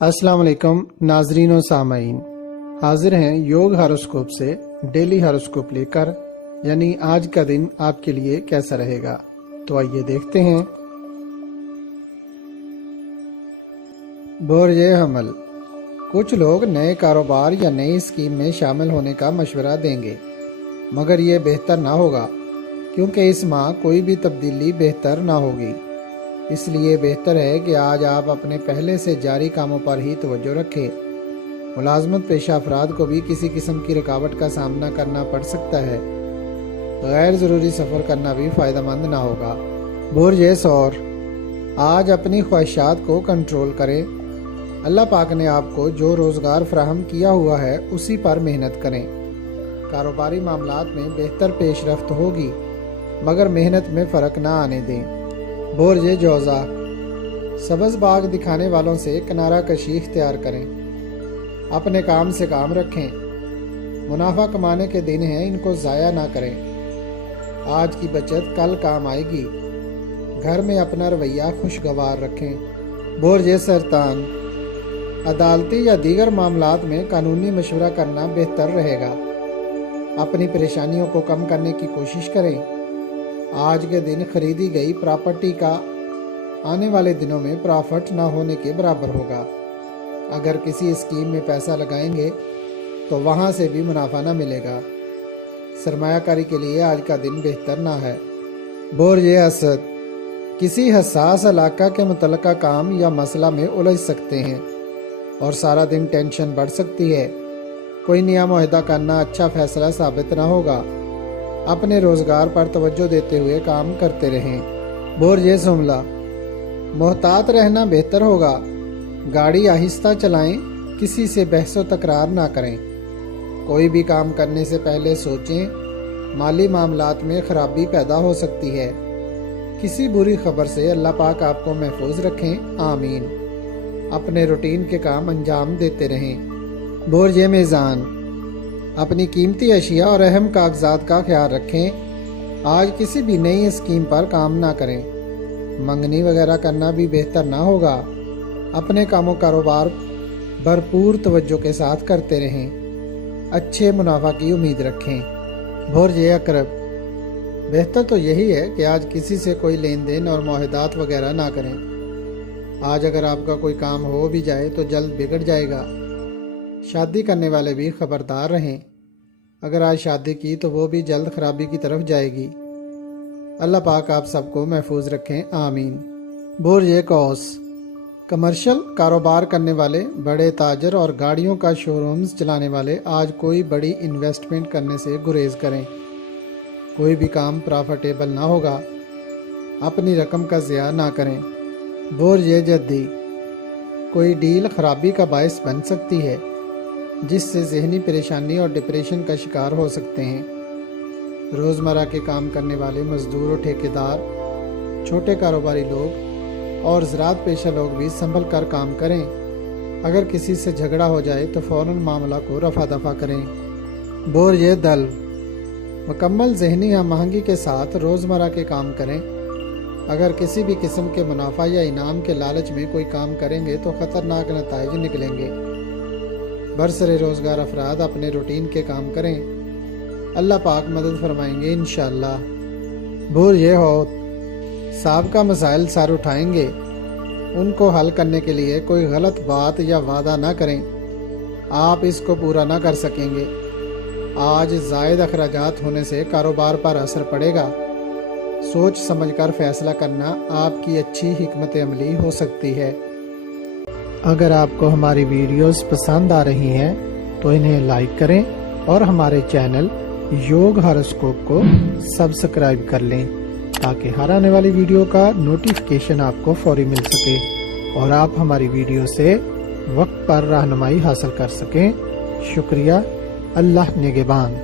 السلام علیکم ناظرین و سامعین، حاضر ہیں یوگ ہاروسکوپ سے ڈیلی ہاروسکوپ لے کر، یعنی آج کا دن آپ کے لیے کیسا رہے گا۔ تو آئیے دیکھتے ہیں۔ برج حمل، کچھ لوگ نئے کاروبار یا نئی اسکیم میں شامل ہونے کا مشورہ دیں گے، مگر یہ بہتر نہ ہوگا کیونکہ اس ماہ کوئی بھی تبدیلی بہتر نہ ہوگی۔ اس لیے بہتر ہے کہ آج آپ اپنے پہلے سے جاری کاموں پر ہی توجہ رکھیں۔ ملازمت پیشہ افراد کو بھی کسی قسم کی رکاوٹ کا سامنا کرنا پڑ سکتا ہے۔ غیر ضروری سفر کرنا بھی فائدہ مند نہ ہوگا۔ برج ثور، آج اپنی خواہشات کو کنٹرول کریں۔ اللہ پاک نے آپ کو جو روزگار فراہم کیا ہوا ہے اسی پر محنت کریں۔ کاروباری معاملات میں بہتر پیش رفت ہوگی، مگر محنت میں فرق نہ آنے دیں۔ برج جوزا، سبز باغ دکھانے والوں سے کنارہ کشی اختیار کریں۔ اپنے کام سے کام رکھیں۔ منافع کمانے کے دن ہیں، ان کو ضائع نہ کریں۔ آج کی بچت کل کام آئے گی۔ گھر میں اپنا رویہ خوشگوار رکھیں۔ برج سرطان، عدالتی یا دیگر معاملات میں قانونی مشورہ کرنا بہتر رہے گا۔ اپنی پریشانیوں کو کم کرنے کی کوشش کریں۔ آج کے دن خریدی گئی پراپرٹی کا آنے والے دنوں میں پرافٹ نہ ہونے کے برابر ہوگا۔ اگر کسی اسکیم میں پیسہ لگائیں گے تو وہاں سے بھی منافع نہ ملے گا۔ سرمایہ کاری کے لیے آج کا دن بہتر نہ ہے۔ برج اسد، کسی حساس علاقہ کے متعلقہ کام یا مسئلہ میں الجھ سکتے ہیں اور سارا دن ٹینشن بڑھ سکتی ہے۔ کوئی نیا معاہدہ کرنا اچھا فیصلہ ثابت نہ ہوگا۔ اپنے روزگار پر توجہ دیتے ہوئے کام کرتے رہیں۔ برج شملہ، محتاط رہنا بہتر ہوگا۔ گاڑی آہستہ چلائیں، کسی سے بحث و تکرار نہ کریں۔ کوئی بھی کام کرنے سے پہلے سوچیں، مالی معاملات میں خرابی پیدا ہو سکتی ہے۔ کسی بری خبر سے اللہ پاک آپ کو محفوظ رکھیں، آمین۔ اپنے روٹین کے کام انجام دیتے رہیں۔ برج میزان، اپنی قیمتی اشیاء اور اہم کاغذات کا خیال رکھیں۔ آج کسی بھی نئی اسکیم پر کام نہ کریں۔ منگنی وغیرہ کرنا بھی بہتر نہ ہوگا۔ اپنے کام و کاروبار بھرپور توجہ کے ساتھ کرتے رہیں۔ اچھے منافع کی امید رکھیں۔ برج عقرب، بہتر تو یہی ہے کہ آج کسی سے کوئی لین دین اور معاہدات وغیرہ نہ کریں۔ آج اگر آپ کا کوئی کام ہو بھی جائے تو جلد بگڑ جائے گا۔ شادی کرنے والے بھی خبردار رہیں۔ اگر آج شادی کی تو وہ بھی جلد خرابی کی طرف جائے گی۔ اللہ پاک آپ سب کو محفوظ رکھیں، آمین۔ برج قوس، کمرشل کاروبار کرنے والے، بڑے تاجر اور گاڑیوں کا شو رومز چلانے والے آج کوئی بڑی انویسٹمنٹ کرنے سے گریز کریں۔ کوئی بھی کام پرافٹیبل نہ ہوگا۔ اپنی رقم کا ضیاع نہ کریں۔ برج جدی، کوئی ڈیل خرابی کا باعث بن سکتی ہے، جس سے ذہنی پریشانی اور ڈپریشن کا شکار ہو سکتے ہیں۔ روزمرہ کے کام کرنے والے مزدور و ٹھیکیدار، چھوٹے کاروباری لوگ اور زراعت پیشہ لوگ بھی سنبھل کر کام کریں۔ اگر کسی سے جھگڑا ہو جائے تو فوراً معاملہ کو رفع دفع کریں۔ برج دلو، مکمل ذہنی ہم آہنگی کے ساتھ روزمرہ کے کام کریں۔ اگر کسی بھی قسم کے منافع یا انعام کے لالچ میں کوئی کام کریں گے تو خطرناک نتائج نکلیں گے۔ برسر روزگار افراد اپنے روٹین کے کام کریں۔ اللہ پاک مدد فرمائیں گے انشاءاللہ۔ برج حوت، سابقہ مسائل سر اٹھائیں گے۔ ان کو حل کرنے کے لیے کوئی غلط بات یا وعدہ نہ کریں، آپ اس کو پورا نہ کر سکیں گے۔ آج زائد اخراجات ہونے سے کاروبار پر اثر پڑے گا۔ سوچ سمجھ کر فیصلہ کرنا آپ کی اچھی حکمت عملی ہو سکتی ہے۔ اگر آپ کو ہماری ویڈیوز پسند آ رہی ہیں تو انہیں لائک کریں اور ہمارے چینل یوگ ہاروسکوپ کو سبسکرائب کر لیں تاکہ ہر آنے والی ویڈیو کا نوٹیفیکیشن آپ کو فوری مل سکے اور آپ ہماری ویڈیو سے وقت پر رہنمائی حاصل کر سکیں۔ شکریہ۔ اللہ نگہبان۔